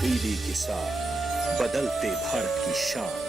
तब्दीली के साथ बदलते भारत की शान।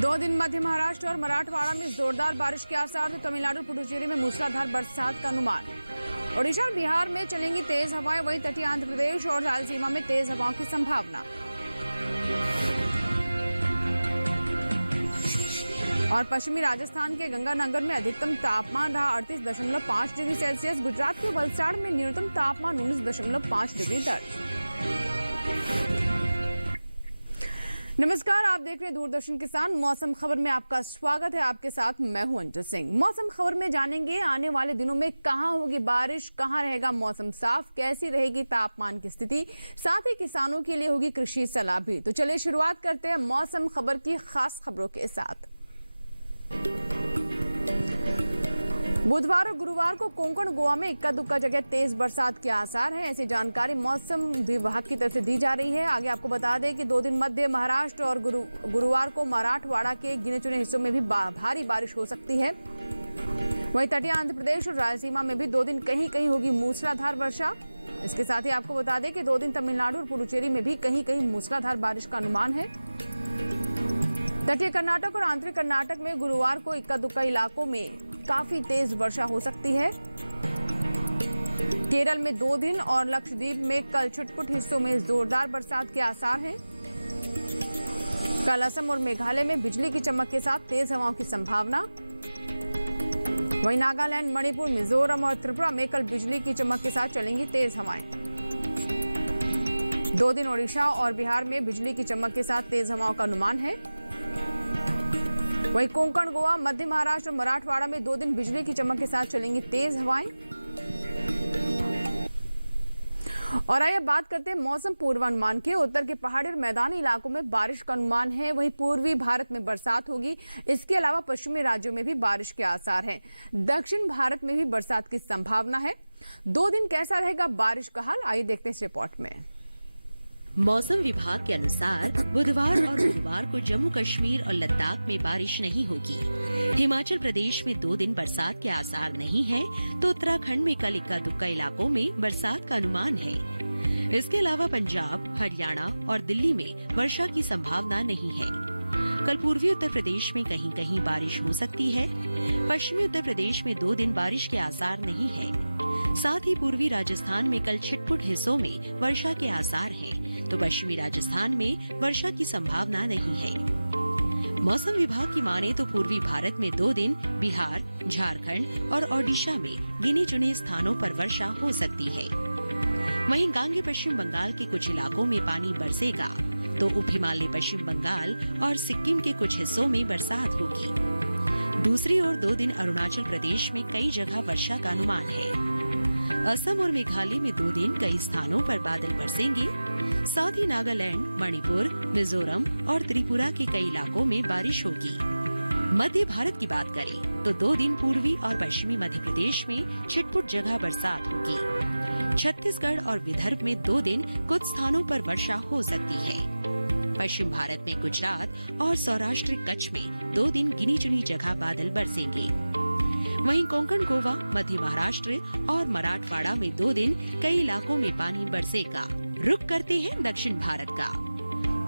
दो दिन मध्य महाराष्ट्र और मराठवाड़ा में जोरदार बारिश के आसार, तो तमिलनाडु पुडुचेरी में मूसलाधार बरसात का अनुमान। ओडिशा और बिहार में चलेंगी तेज हवाएं, वहीं तटीय आंध्र प्रदेश और रायलसीमा में तेज हवाओं की संभावना। और पश्चिमी राजस्थान के गंगानगर में अधिकतम तापमान रहा 38.5 डिग्री सेल्सियस। गुजरात के वलसाड़ में न्यूनतम तापमान 19.5 डिग्री दर्ज। नमस्कार, आप देख रहे हैं दूरदर्शन किसान। मौसम खबर में आपका स्वागत है। आपके साथ मैं हूं अंजू सिंह। मौसम खबर में जानेंगे आने वाले दिनों में कहां होगी बारिश, कहां रहेगा मौसम साफ, कैसी रहेगी तापमान की स्थिति, साथ ही किसानों के लिए होगी कृषि सलाह भी। तो चलिए शुरुआत करते हैं मौसम खबर की खास खबरों के साथ। बुधवार और गुरुवार को कोंकण गोवा में इक्का दुक्का जगह तेज बरसात के आसार हैं। ऐसी जानकारी मौसम विभाग की तरफ से दी जा रही है। आगे आपको बता दें कि 2 दिन मध्य महाराष्ट्र और गुरुवार को मराठवाड़ा के गिने चुने हिस्सों में भी भारी बारिश हो सकती है। वहीं तटीय आंध्र प्रदेश और रायलसीमा में भी 2 दिन कहीं कहीं होगी मूसलाधार वर्षा। इसके साथ ही आपको बता दें कि 2 दिन तमिलनाडु और पुडुचेरी में भी कहीं कहीं मूसलाधार बारिश का अनुमान है। तटीय कर्नाटक और आंतरिक कर्नाटक में गुरुवार को इक्का दुक्का इलाकों में काफी तेज वर्षा हो सकती है। केरल में 2 दिन और लक्षद्वीप में कल छुटपुट हिस्सों में जोरदार बरसात के आसार हैं। कल असम और मेघालय में बिजली की चमक के साथ तेज हवाओं की संभावना। वहीं नागालैंड, मणिपुर, मिजोरम और त्रिपुरा में कल बिजली की चमक के साथ चलेंगी तेज हवाएं। 2 दिन ओडिशा और बिहार में बिजली की चमक के साथ तेज हवाओं का अनुमान है। वहीं कोंकण, गोवा, मध्य महाराष्ट्र और मराठवाड़ा में 2 दिन बिजली की चमक के साथ चलेंगी तेज हवाएं। और आइए बात करते हैं मौसम पूर्वानुमान के। उत्तर के पहाड़ी और मैदानी इलाकों में बारिश का अनुमान है। वहीं पूर्वी भारत में बरसात होगी। इसके अलावा पश्चिमी राज्यों में भी बारिश के आसार हैं। दक्षिण भारत में भी बरसात की संभावना है। 2 दिन कैसा रहेगा बारिश का हाल, आइए देखते हैं इस रिपोर्ट में। मौसम विभाग के अनुसार बुधवार और गुरुवार को जम्मू कश्मीर और लद्दाख में बारिश नहीं होगी। हिमाचल प्रदेश में 2 दिन बरसात के आसार नहीं है, तो उत्तराखंड में कल इक्का दुक्का इलाकों में बरसात का अनुमान है। इसके अलावा पंजाब, हरियाणा और दिल्ली में वर्षा की संभावना नहीं है। कल पूर्वी उत्तर प्रदेश में कहीं कहीं बारिश हो सकती है। पश्चिमी उत्तर प्रदेश में 2 दिन बारिश के आसार नहीं है। साथ ही पूर्वी राजस्थान में कल छिटपुट हिस्सों में वर्षा के आसार हैं, तो पश्चिमी राजस्थान में वर्षा की संभावना नहीं है। मौसम विभाग की माने तो पूर्वी भारत में 2 दिन बिहार, झारखंड और ओडिशा में गिने चुने स्थानों पर वर्षा हो सकती है। वहीं गांगे पश्चिम बंगाल के कुछ इलाकों में पानी बरसेगा, तो उप हिमालय पश्चिम बंगाल और सिक्किम के कुछ हिस्सों में बरसात होगी। दूसरी ओर 2 दिन अरुणाचल प्रदेश में कई जगह वर्षा का अनुमान है। असम और मेघालय में 2 दिन कई स्थानों पर बादल बरसेंगे। साथ ही नागालैंड, मणिपुर, मिजोरम और त्रिपुरा के कई इलाकों में बारिश होगी। मध्य भारत की बात करें तो 2 दिन पूर्वी और पश्चिमी मध्य प्रदेश में छिटपुट जगह बरसात होगी। छत्तीसगढ़ और विदर्भ में 2 दिन कुछ स्थानों पर वर्षा हो सकती है। पश्चिम भारत में गुजरात और सौराष्ट्र कच्छ में 2 दिन गिनी चुनी जगह बादल बरसेंगे। वहीं कोंकण, गोवा, मध्य महाराष्ट्र और मराठवाड़ा में 2 दिन कई इलाकों में पानी बरसेगा। रुक करते हैं दक्षिण भारत का।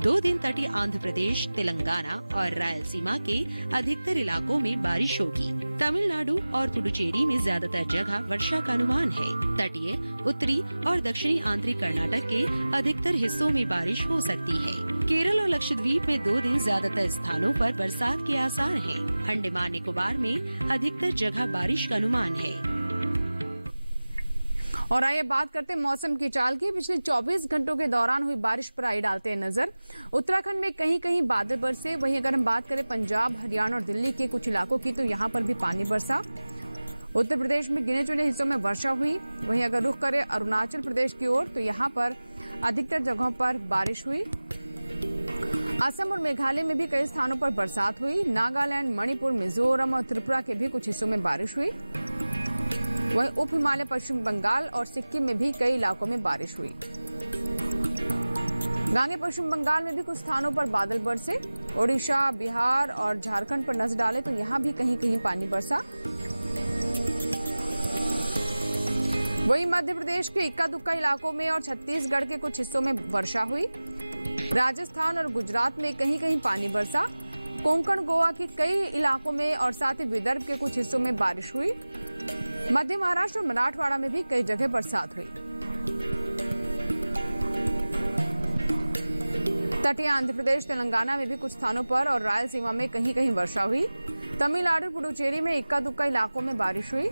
2 दिन तटीय आंध्र प्रदेश, तेलंगाना और रायलसीमा के अधिकतर इलाकों में बारिश होगी। तमिलनाडु और पुडुचेरी में ज्यादातर जगह वर्षा का अनुमान है। तटीय, उत्तरी और दक्षिणी आंतरिक कर्नाटक के अधिकतर हिस्सों में बारिश हो सकती है। केरल और लक्षद्वीप में 2 दिन ज्यादातर स्थानों पर बरसात के आसार हैं। अंडमान निकोबार में अधिकतर जगह बारिश का अनुमान है। और आइए बात करते हैं मौसम की चाल की। पिछले 24 घंटों के दौरान हुई बारिश पर आई डालते हैं नजर। उत्तराखंड में कहीं कहीं बादल बरसे। वहीं अगर हम बात करें पंजाब, हरियाणा और दिल्ली के कुछ इलाकों की, तो यहाँ पर भी पानी बरसा। उत्तर प्रदेश में गिने चुने हिस्सों में वर्षा हुई। वहीं अगर रुख करें अरुणाचल प्रदेश की ओर, तो यहाँ पर अधिकतर जगहों पर बारिश हुई। असम और मेघालय में भी कई स्थानों पर बरसात हुई। नागालैंड, मणिपुर, मिजोरम और त्रिपुरा के भी कुछ हिस्सों में बारिश हुई। वहीं उप हिमालय, पश्चिम बंगाल और सिक्किम में भी कई इलाकों में बारिश हुई। गांगे पश्चिम बंगाल में भी कुछ स्थानों पर बादल बरसे। ओडिशा, बिहार और झारखंड पर नजर डालें तो यहाँ भी कहीं कहीं पानी बरसा। वहीं मध्य प्रदेश के इक्का दुक्का इलाकों में और छत्तीसगढ़ के कुछ हिस्सों में वर्षा हुई। राजस्थान और गुजरात में कहीं कहीं पानी बरसा। कोंकण, गोवा के कई इलाकों में और साथ ही विदर्भ के कुछ हिस्सों में बारिश हुई। मध्य महाराष्ट्र और मराठवाड़ा में भी कई जगह बरसात हुई। तटीय आंध्र प्रदेश, तेलंगाना में भी कुछ स्थानों पर और रायलसीमा में कहीं कहीं वर्षा हुई। तमिलनाडु, पुडुचेरी में इक्का दुक्का इलाकों में बारिश हुई।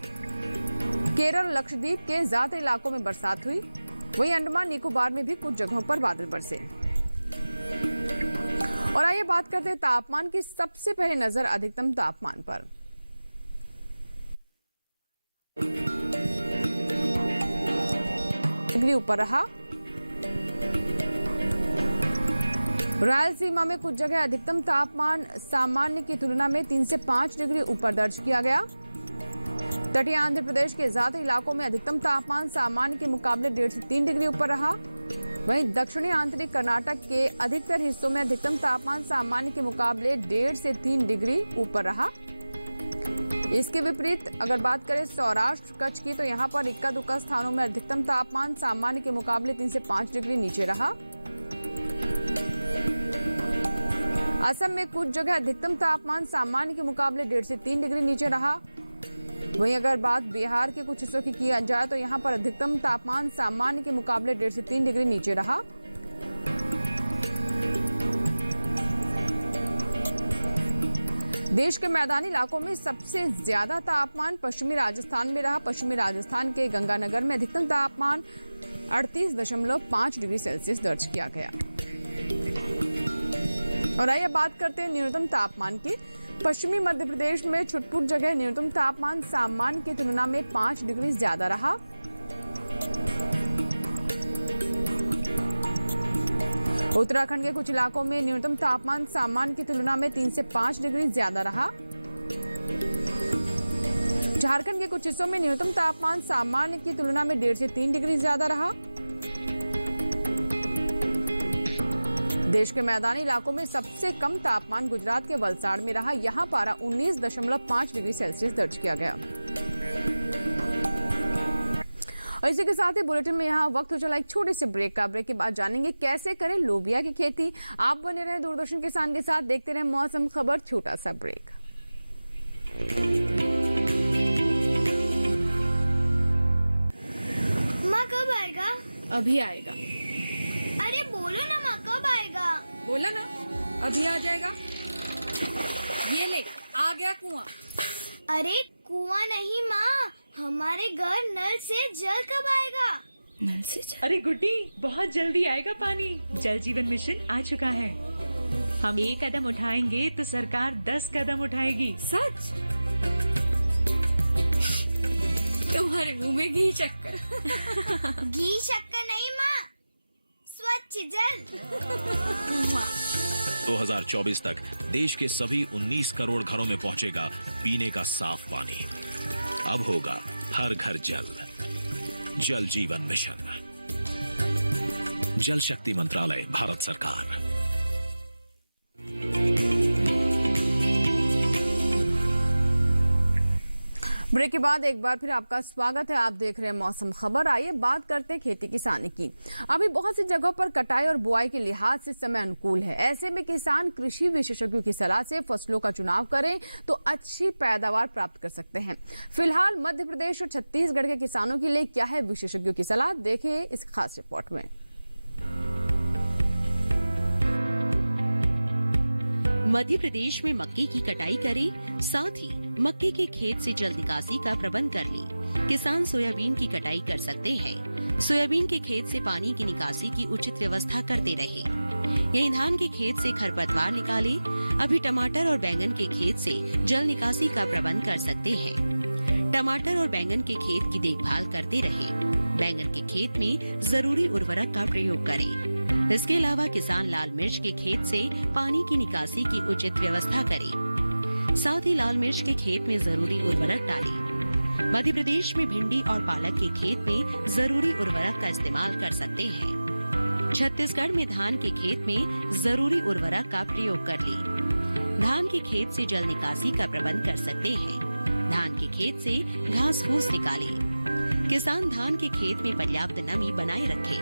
केरल, लक्षद्वीप के ज्यादा इलाकों में बरसात हुई। वहीं अंडमान निकोबार में भी कुछ जगहों पर बादल बरसे। और आइए बात करते हैं तापमान की। सबसे पहले नजर अधिकतम तापमान पर। डिग्री ऊपर रहा। रायलसीमा में कुछ जगह अधिकतम तापमान सामान्य की तुलना में 3 से 5 डिग्री ऊपर दर्ज किया गया। तटीय आंध्र प्रदेश के ज्यादा इलाकों में अधिकतम तापमान सामान्य के मुकाबले 1.5 से 3 डिग्री ऊपर रहा। वहीं दक्षिणी आंतरिक कर्नाटक के अधिकतर हिस्सों में अधिकतम तापमान सामान्य के मुकाबले 1.5 से 3 डिग्री ऊपर रहा। इसके विपरीत अगर बात करें सौराष्ट्र, कच्छ की, तो यहाँ पर इक्का दुक्का स्थानों में अधिकतम तापमान सामान्य के मुकाबले 3 से 5 डिग्री नीचे रहा। असम में कुछ जगह अधिकतम तापमान सामान्य के मुकाबले 1.5 से 3 डिग्री नीचे रहा। वहीं अगर बात बिहार के कुछ हिस्सों की किया जाए तो यहाँ पर अधिकतम तापमान सामान्य के मुकाबले 1.5 से 3 डिग्री नीचे रहा। देश के मैदानी इलाकों में सबसे ज्यादा तापमान पश्चिमी राजस्थान में रहा। पश्चिमी राजस्थान के गंगानगर में अधिकतम तापमान 38.5 डिग्री सेल्सियस दर्ज किया गया। और आइए बात करते हैं न्यूनतम तापमान की। पश्चिमी मध्य प्रदेश में छुटपुट जगह न्यूनतम तापमान सामान्य की तुलना में 5 डिग्री ज्यादा रहा। उत्तराखंड के कुछ इलाकों में न्यूनतम तापमान सामान्य की तुलना में 3 से 5 डिग्री ज्यादा रहा। झारखंड के कुछ हिस्सों में न्यूनतम तापमान सामान्य की तुलना में 1.5 से 3 डिग्री ज्यादा रहा। देश के मैदानी इलाकों में सबसे कम तापमान गुजरात के वलसाड़ में रहा। यहाँ पारा 19.5 डिग्री सेल्सियस दर्ज किया गया। और इसी के साथ ही बुलेटिन में यहाँ वक्त हो चला एक छोटे से ब्रेक का। ब्रेक के बाद जानेंगे कैसे करें लोबिया की खेती। आप बने रहे दूरदर्शन किसान के साथ, देखते रहे मौसम खबर। छोटा सा ब्रेक। माँ कब आएगा? अभी आएगा। अरे बोलो ना माँ, कब आएगा? बोला ना, अभी आ जाएगा। ये ले, आ गया कुआं। अरे कुआं नहीं माँ, हमारे घर नल से जल कब आएगा? नल से जल? अरे गुड्डी, बहुत जल्दी आएगा पानी। जल जीवन मिशन आ चुका है। हम 1 कदम उठाएंगे तो सरकार 10 कदम उठाएगी। सच? तुम्हारे मुंह में घी शक्कर। घी शक्कर नहीं माँ, स्वच्छ जल। 2024 तक देश के सभी 19 करोड़ घरों में पहुंचेगा पीने का साफ पानी। अब होगा हर घर जल। जल जीवन मिशन, जल शक्ति मंत्रालय, भारत सरकार। ब्रेक के बाद एक बार फिर आपका स्वागत है। आप देख रहे हैं मौसम खबर। आइए बात करते हैं खेती किसानी की। अभी बहुत सी जगहों पर कटाई और बुआई के लिहाज से समय अनुकूल है। ऐसे में किसान कृषि विशेषज्ञों की सलाह से फसलों का चुनाव करें तो अच्छी पैदावार प्राप्त कर सकते हैं। फिलहाल मध्य प्रदेश और छत्तीसगढ़ के किसानों के लिए क्या है विशेषज्ञों की सलाह, देखिए इस खास रिपोर्ट में। मध्य प्रदेश में मक्के की कटाई करें, साथ ही मक्के के खेत से जल निकासी का प्रबंध कर ले। किसान सोयाबीन की कटाई कर सकते हैं। सोयाबीन के खेत से पानी की निकासी की उचित व्यवस्था करते रहे। यहीं धान के खेत से खरपतवार निकाले। अभी टमाटर और बैंगन के खेत से जल निकासी का प्रबंध कर सकते हैं। टमाटर और बैंगन के खेत की देखभाल करते रहे। बैंगन के खेत में जरूरी उर्वरक का प्रयोग करें। इसके अलावा किसान लाल मिर्च के खेत से पानी की निकासी की उचित व्यवस्था करें। साथ ही लाल मिर्च के खेत में जरूरी उर्वरक डालें। मध्य प्रदेश में भिंडी और पालक के खेत में जरूरी उर्वरक का इस्तेमाल कर सकते हैं। छत्तीसगढ़ में धान के खेत में जरूरी उर्वरक का प्रयोग कर ले। धान के खेत से जल निकासी का प्रबंध कर सकते हैं। धान के खेत से घास फूस निकाले। किसान धान के खेत में पर्याप्त नमी बनाए रखे।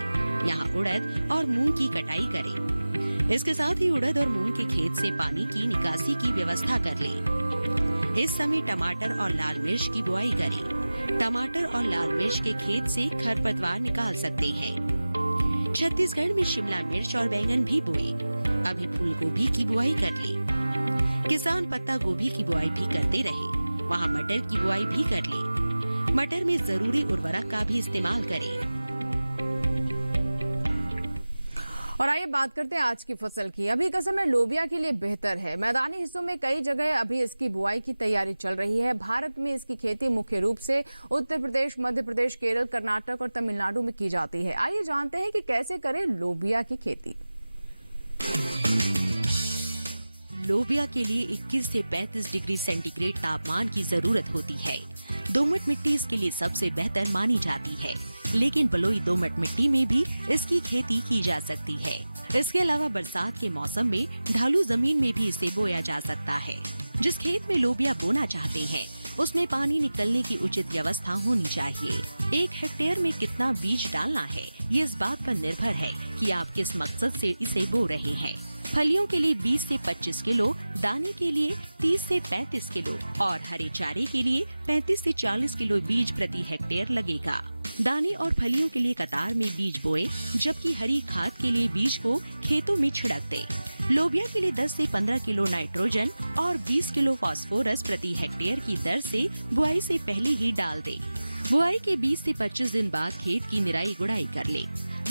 यहाँ उड़द और मूंग की कटाई करें। इसके साथ ही उड़द और मूंग के खेत से पानी की निकासी की व्यवस्था कर ले। इस समय टमाटर और लाल मिर्च की बुआई करें। टमाटर और लाल मिर्च के खेत से खरपतवार निकाल सकते हैं। छत्तीसगढ़ में शिमला मिर्च और बैंगन भी बोए। अभी फूल गोभी की बुआई कर ले। किसान पत्ता गोभी की बुआई भी करते रहे। वहाँ मटर की बुआई भी कर ले। मटर में जरूरी उर्वरक का भी इस्तेमाल करें। और आइए बात करते हैं आज की फसल की। अभी का समय लोबिया के लिए बेहतर है। मैदानी हिस्सों में कई जगह अभी इसकी बुआई की तैयारी चल रही है। भारत में इसकी खेती मुख्य रूप से उत्तर प्रदेश, मध्य प्रदेश, केरल, कर्नाटक और तमिलनाडु में की जाती है। आइए जानते हैं कि कैसे करें लोबिया की खेती। लोबिया के लिए 21 से 35 डिग्री सेंटीग्रेड तापमान की जरूरत होती है। दोमट मिट्टी इसके लिए सबसे बेहतर मानी जाती है, लेकिन बलुई दोमट मिट्टी में भी इसकी खेती की जा सकती है। इसके अलावा बरसात के मौसम में ढालू जमीन में भी इसे बोया जा सकता है। जिस खेत में लोबिया बोना चाहते हैं, उसमें पानी निकलने की उचित व्यवस्था होनी चाहिए। 1 हेक्टेयर में कितना बीज डालना है, ये इस बात पर निर्भर है कि आप किस मकसद से इसे बो रहे हैं। फलियों के लिए 20 से 25 किलो, दाने के लिए 30 से 35 किलो और हरे चारे के लिए 35 से 40 किलो बीज प्रति हेक्टेयर लगेगा। दाने और फलियों के लिए कतार में बीज बोए, जबकि हरी खाद के लिए बीज को खेतों में छिड़क दे। लोबिया के लिए 10 से 15 किलो नाइट्रोजन और 20 किलो फास्फोरस प्रति हेक्टेयर की दर से बुआई से पहले ही डाल दे। बुआई के 20 से 25 दिन बाद खेत की निराई गुड़ाई कर ले।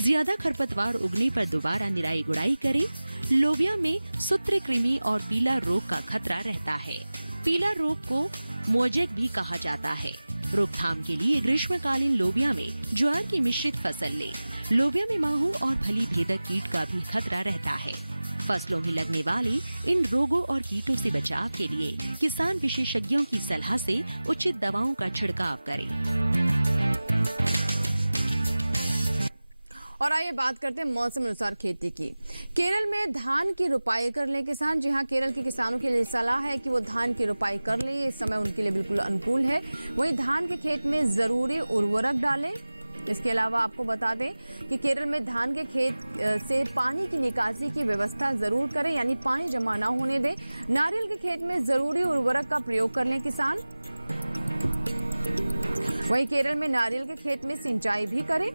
ज्यादा खरपतवार उगने पर दोबारा निराई गुड़ाई करें। लोबिया में सूत्रकृमि और पीला रोग का खतरा रहता है। पीला रोग को मोजेक भी कहा जाता है। रोकथाम के लिए ग्रीष्मकालीन लोबिया में ज्वार की मिश्रित फसल ले। लोबिया में माहू और फली भेदक कीट का भी खतरा रहता है। फसलों में लगने वाले इन रोगों और कीटों से बचाव के लिए किसान विशेषज्ञों की सलाह से उचित दवाओं का छिड़काव करें। और आइए बात करते हैं मौसम अनुसार खेती की। केरल में धान की रोपाई कर लें किसान। जी हाँ, केरल के किसानों के लिए सलाह है कि वो धान की रोपाई कर लें। इस समय उनके लिए बिल्कुल अनुकूल है। वहीं धान के खेत में जरूरी उर्वरक डालें। इसके अलावा आपको बता दें कि केरल में धान के खेत से पानी की निकासी की व्यवस्था जरूर करें, यानी पानी जमा ना होने दें। नारियल के खेत में जरूरी उर्वरक का प्रयोग कर लें किसान। वहीं केरल में नारियल के खेत में सिंचाई भी करें।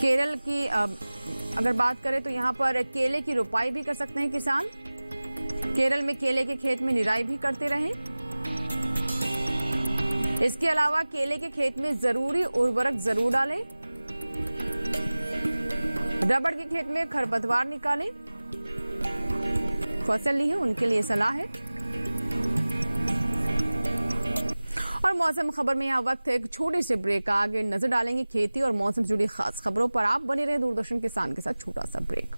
केरल की अगर बात करें तो यहाँ पर केले की रोपाई भी कर सकते हैं किसान। केरल में केले के खेत में निराई भी करते रहें। इसके अलावा केले के खेत में जरूरी उर्वरक जरूर डालें। रबड़ के खेत में खरपतवार निकालें। फसल ली है उनके लिए सलाह है। और मौसम खबर में यहाँ वक्त है एक छोटे से ब्रेक का। आगे नजर डालेंगे खेती और मौसम से जुड़ी खास खबरों पर। आप बने रहे दूरदर्शन किसान के साथ। छोटा सा ब्रेक।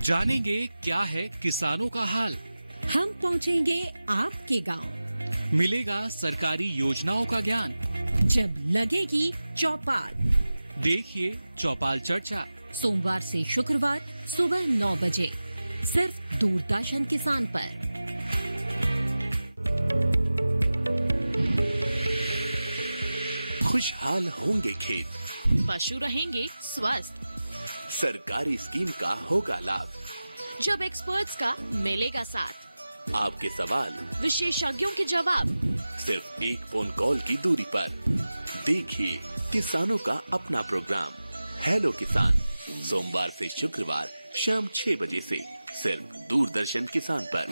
जानेंगे क्या है किसानों का हाल। हम पहुंचेंगे आपके गांव। मिलेगा सरकारी योजनाओं का ज्ञान। जब लगेगी चौपाल, देखिए चौपाल चर्चा सोमवार से शुक्रवार सुबह 9 बजे सिर्फ दूरदर्शन किसान पर। खुशहाल होंगे खेत, पशु रहेंगे स्वस्थ, सरकारी स्कीम का होगा लाभ। जब एक्सपर्ट्स का मिलेगा साथ, आपके सवाल विशेषज्ञों के जवाब, सिर्फ एक फोन कॉल की दूरी पर। देखिए किसानों का अपना प्रोग्राम हेलो किसान, सोमवार से शुक्रवार शाम 6 बजे से सिर्फ दूरदर्शन किसान पर।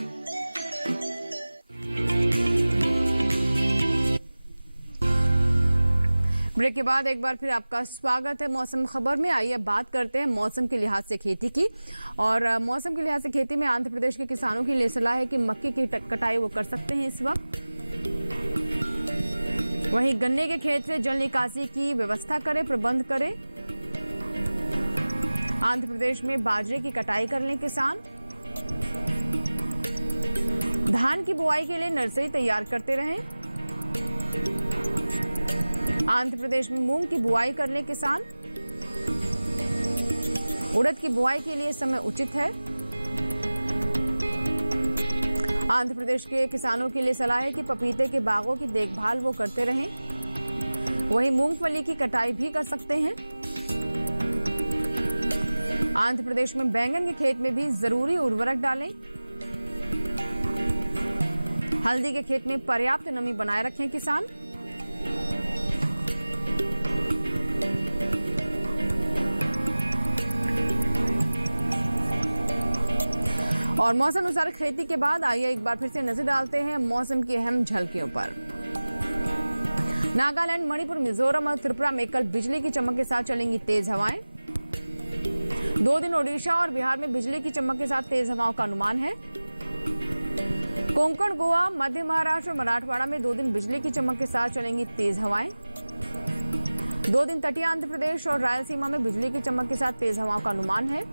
ब्रेक के बाद एक बार फिर आपका स्वागत है मौसम खबर में। आइए बात करते हैं मौसम के लिहाज से खेती की। और मौसम के लिहाज से खेती में आंध्र प्रदेश के किसानों की लिए सलाह है कि मक्की की कटाई वो कर सकते हैं इस वक्त। वहीं गन्ने के खेत से जल निकासी की व्यवस्था करें, प्रबंध करें। आंध्र प्रदेश में बाजरे की कटाई कर लें किसान। धान की बुआई के लिए नर्सरी तैयार करते रहें। आंध्र प्रदेश में मूंग की बुआई कर लें किसान। उड़द की बुआई के लिए समय उचित है। आंध्र प्रदेश के किसानों के लिए सलाह है कि पपीते के बागों की देखभाल वो करते रहें। वहीं मूंगफली की कटाई भी कर सकते हैं। आंध्र प्रदेश में बैंगन के खेत में भी जरूरी उर्वरक डालें। हल्दी के खेत में पर्याप्त नमी बनाए रखें किसान। और मौसम अनुसार खेती के बाद आइए एक बार फिर से नजर डालते हैं मौसम की अहम झलकियों पर। नागालैंड, मणिपुर, मिजोरम और त्रिपुरा में कल बिजली की चमक के साथ चलेंगी तेज हवाएं। 2 दिन ओडिशा और बिहार में बिजली की चमक के साथ तेज हवाओं का अनुमान है। कोंकण, गोवा, मध्य महाराष्ट्र और मराठवाड़ा में 2 दिन बिजली की चमक के साथ चलेंगी तेज हवाएं। 2 दिन तटीय आंध्र प्रदेश और रायलसीमा में बिजली की चमक के साथ तेज हवाओं का अनुमान है।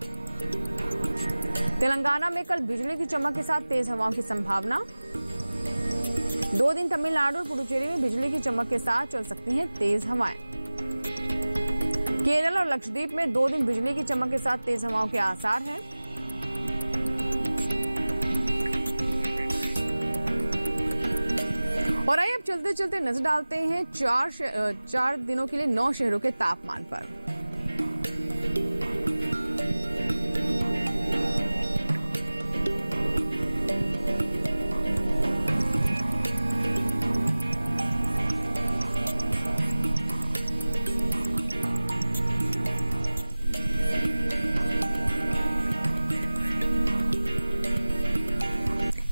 तेलंगाना में कल बिजली की चमक के साथ तेज हवाओं की संभावना। 2 दिन तमिलनाडु और पुडुचेरी में बिजली की चमक के साथ चल सकती हैं तेज हवाएं। केरल और लक्षद्वीप में 2 दिन बिजली की चमक के साथ तेज हवाओं के आसार हैं। और आइए अब चलते चलते नजर डालते हैं 4 दिनों के लिए 9 शहरों के तापमान पर।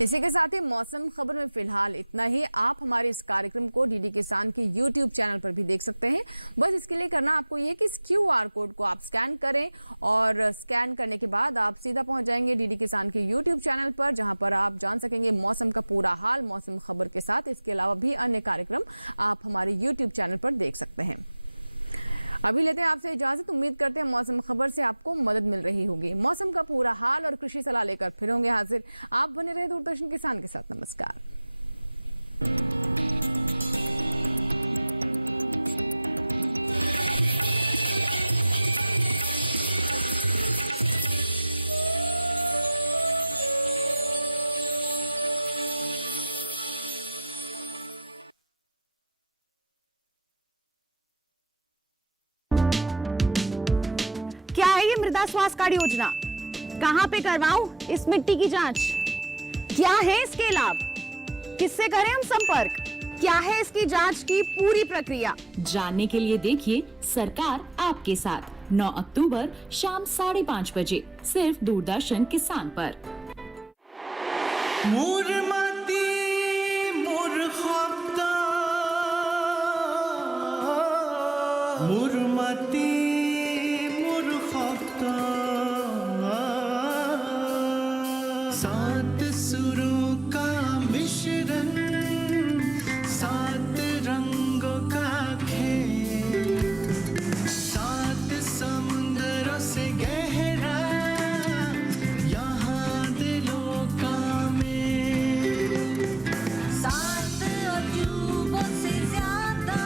इसी के साथ ही मौसम खबर में फिलहाल इतना ही। आप हमारे इस कार्यक्रम को डीडी किसान के YouTube चैनल पर भी देख सकते हैं। बस इसके लिए करना आपको ये कि इस QR कोड को आप स्कैन करें और स्कैन करने के बाद आप सीधा पहुंच जाएंगे डीडी किसान के YouTube चैनल पर, जहां पर आप जान सकेंगे मौसम का पूरा हाल मौसम खबर के साथ। इसके अलावा भी अन्य कार्यक्रम आप हमारे YouTube चैनल पर देख सकते हैं। अभी लेते हैं आपसे इजाजत। उम्मीद करते हैं मौसम खबर से आपको मदद मिल रही होगी। मौसम का पूरा हाल और कृषि सलाह लेकर फिर होंगे हाजिर। आप बने रहे दूरदर्शन किसान के साथ। नमस्कार। क्या है ये मृदा स्वास्थ्य कार्ड योजना? कहाँ पे करवाऊं इस मिट्टी की जांच? क्या है इसके लाभ? किससे करें हम संपर्क? क्या है इसकी जांच की पूरी प्रक्रिया? जानने के लिए देखिए सरकार आपके साथ 9 अक्टूबर शाम 5:30 बजे सिर्फ दूरदर्शन किसान पर। सात सुरों का मिश्रण, 7 रंगों का खेल, 7 समुंदरों से गहरा यहाँ दिलों का मेल, 7 अजूबों से ज्यादा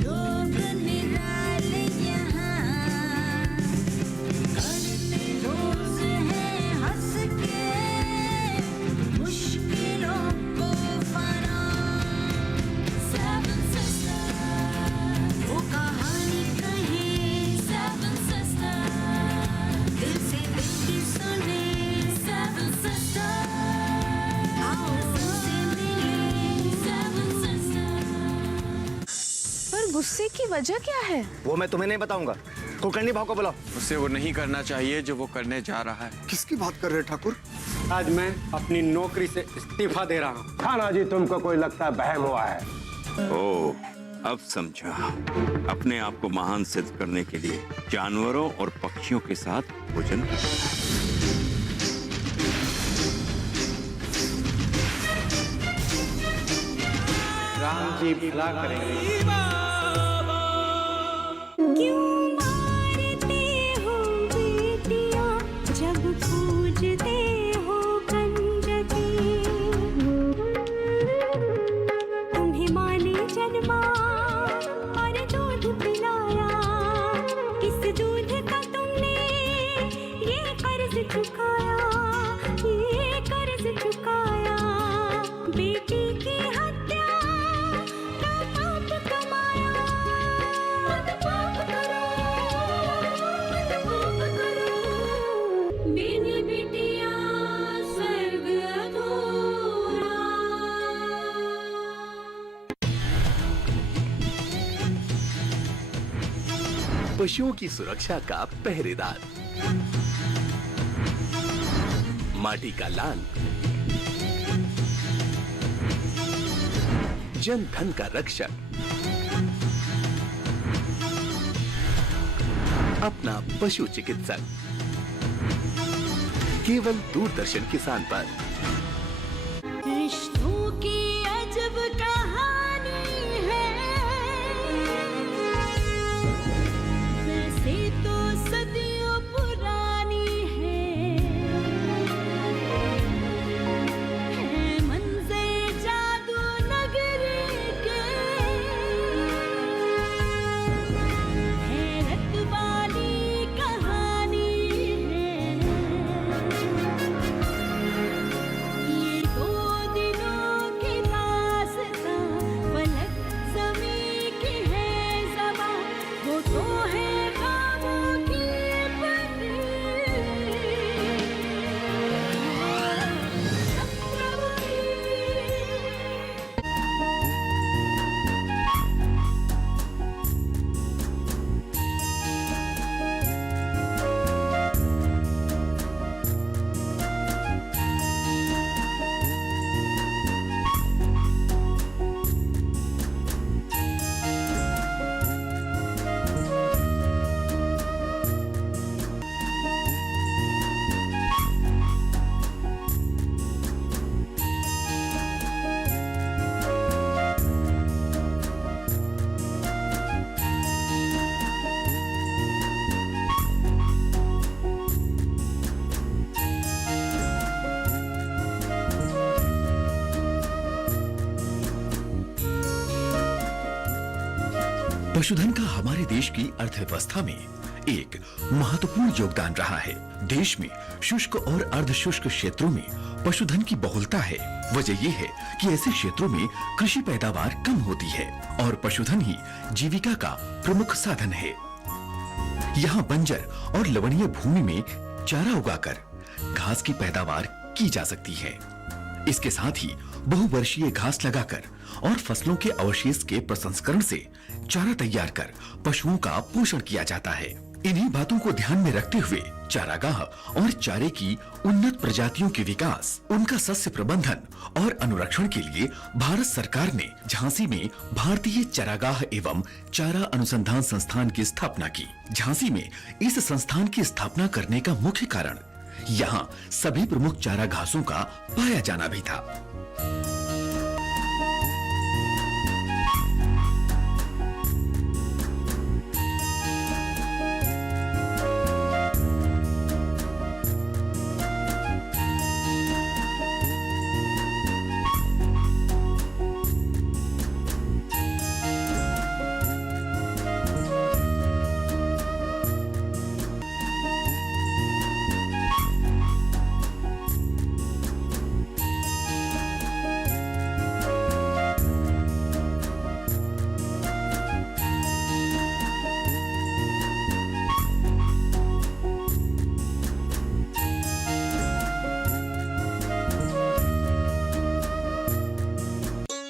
लोग निराले यहाँ करते रोज है हंस के मुश्किलों को फना। 7 sisters वो कहानी कहे, 7 sisters दिल से दिल की सुने, 7 sisters आओ उनसे मिले, 7 sisters। पर गुस्से की वजह क्या है? वो मैं तुम्हें नहीं बताऊंगा। कुलकर्णी भाव को बुलाओ। उसे वो नहीं करना चाहिए जो वो करने जा रहा है। किसकी बात कर रहे हैं ठाकुर? आज मैं अपनी नौकरी से इस्तीफा दे रहा हूँ। खाना जी तुमको कोई लगता है बहम हुआ है। ओ, अब समझा। अपने आप को महान सिद्ध करने के लिए जानवरों और पक्षियों के साथ भोजन करता है। राम जी भला करेंगे। क्यों मारते हो बेटियां जब पूजते हो कंजकी? तुम्हें माँ ने जन्मा और दूध पिलाया, इस दूध का तुमने ये कर्ज चुकाया, ये कर्ज चुकाया। बेटी की हत्या का पाप कमाया, मत पाप करो, मत पाप करो। बिन बिटिया स्वर्ग अधूरा। पशुओं की सुरक्षा का पहरेदार, माटी का लाल, जन धन का रक्षक, अपना पशु चिकित्सक, केवल दूरदर्शन किसान पर। रिश्तों की अजब कहानी है, वैसे तो सदियों पुरानी है मंज़र जादू नगरी के, हैरत वाली कहानी है। ये दो दिनों की दास्तां, फलक ज़मीं की है ज़बां, वो तो है ख्वाबों की बनी। पशुधन का हमारे देश की अर्थव्यवस्था में एक महत्वपूर्ण योगदान रहा है। देश में शुष्क और अर्ध शुष्क क्षेत्रों में पशुधन की बहुलता है। वजह यह है कि ऐसे क्षेत्रों में कृषि पैदावार कम होती है और पशुधन ही जीविका का प्रमुख साधन है। यहाँ बंजर और लवणीय भूमि में चारा उगाकर घास की पैदावार की जा सकती है। इसके साथ ही बहुवर्षीय घास लगाकर और फसलों के अवशेष के प्रसंस्करण से चारा तैयार कर पशुओं का पोषण किया जाता है। इन्हीं बातों को ध्यान में रखते हुए चारागाह और चारे की उन्नत प्रजातियों के विकास, उनका सस्य प्रबंधन और अनुरक्षण के लिए भारत सरकार ने झांसी में भारतीय चारागाह एवं चारा अनुसंधान संस्थान की स्थापना की। झांसी में इस संस्थान की स्थापना करने का मुख्य कारण यहाँ सभी प्रमुख चारा घासों का पाया जाना भी था।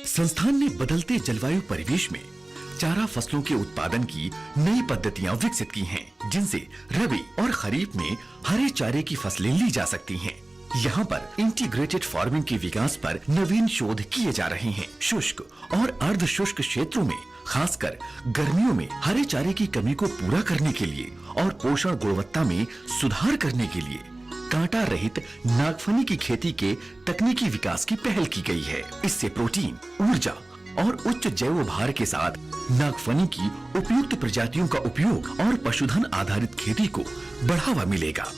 संस्थान ने बदलते जलवायु परिवेश में चारा फसलों के उत्पादन की नई पद्धतियां विकसित की हैं, जिनसे रबी और खरीफ में हरे चारे की फसलें ली जा सकती हैं। यहाँ पर इंटीग्रेटेड फार्मिंग के विकास पर नवीन शोध किए जा रहे हैं। शुष्क और अर्ध शुष्क क्षेत्रों में, खासकर गर्मियों में हरे चारे की कमी को पूरा करने के लिए और पोषण गुणवत्ता में सुधार करने के लिए कांटा रहित नागफनी की खेती के तकनीकी विकास की पहल की गई है। इससे प्रोटीन, ऊर्जा और उच्च जैव भार के साथ नागफनी की उपयुक्त प्रजातियों का उपयोग और पशुधन आधारित खेती को बढ़ावा मिलेगा।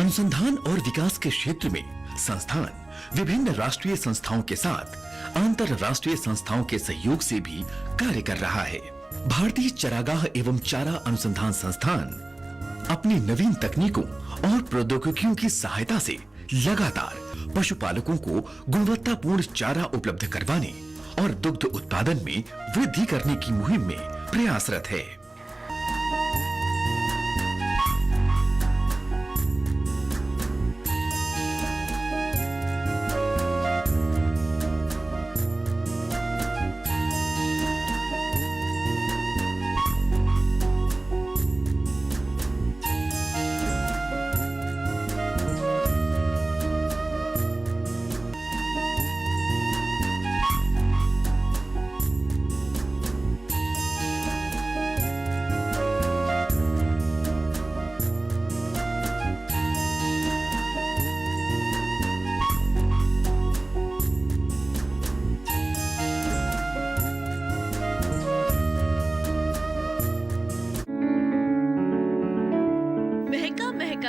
अनुसंधान और विकास के क्षेत्र में संस्थान विभिन्न राष्ट्रीय संस्थाओं के साथ अंतरराष्ट्रीय संस्थाओं के सहयोग से भी कार्य कर रहा है। भारतीय चरागाह एवं चारा अनुसंधान संस्थान अपनी नवीन तकनीकों और प्रौद्योगिकियों की सहायता से लगातार पशुपालकों को गुणवत्तापूर्ण चारा उपलब्ध करवाने और दुग्ध उत्पादन में वृद्धि करने की मुहिम में प्रयासरत है।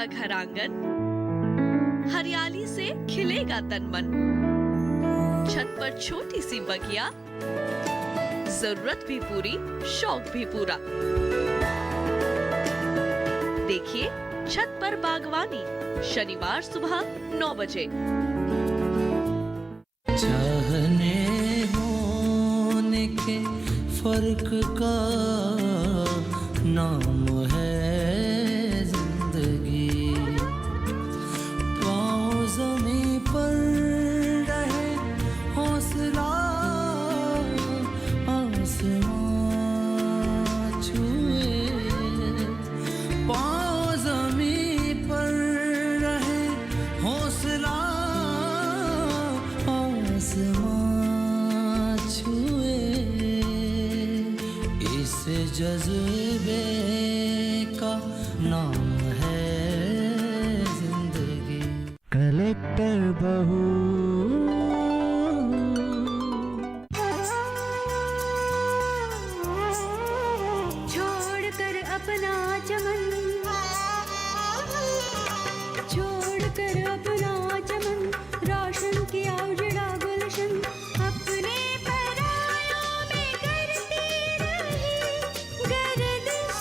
घर आंगन, हरियाली से खिलेगा तन मन। छत पर छोटी सी बगिया, जरूरत भी पूरी, शौक भी पूरा। देखिए छत पर बागवानी, शनिवार सुबह 9 बजे। चाहने होने के फर्क का नाम है जज्बे का नाम है जिंदगी। कलेक्टर बहू छोड़कर अपना चमन, छोड़कर अपना चमन, रोशन किया उजड़ा गुलशन, अपने परायों में करती रही गर्दिश,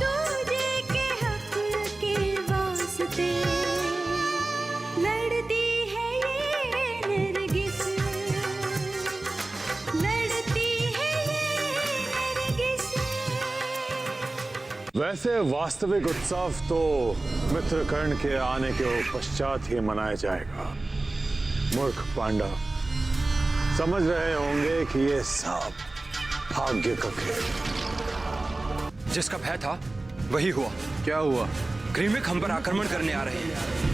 दूजे के हक के वास्ते लड़ती है ये नरगिस, लड़ती है ये नरगिस। वैसे वास्तविक उत्सव तो मित्रकर्ण के आने के पश्चात ही मनाया जाएगा। मूर्ख पांडव समझ रहे होंगे कि ये सब भाग्य का खेल। जिसका भय था वही हुआ। क्या हुआ? क्रीमिक हम पर आक्रमण करने आ रहे हैं।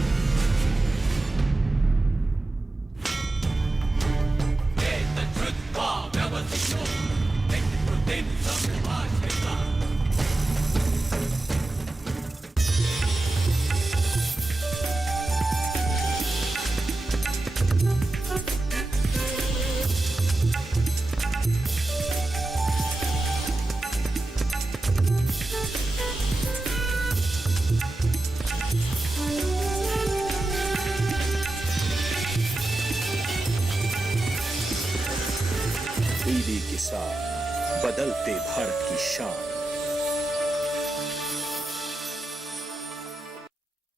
बदलते भारत की शान।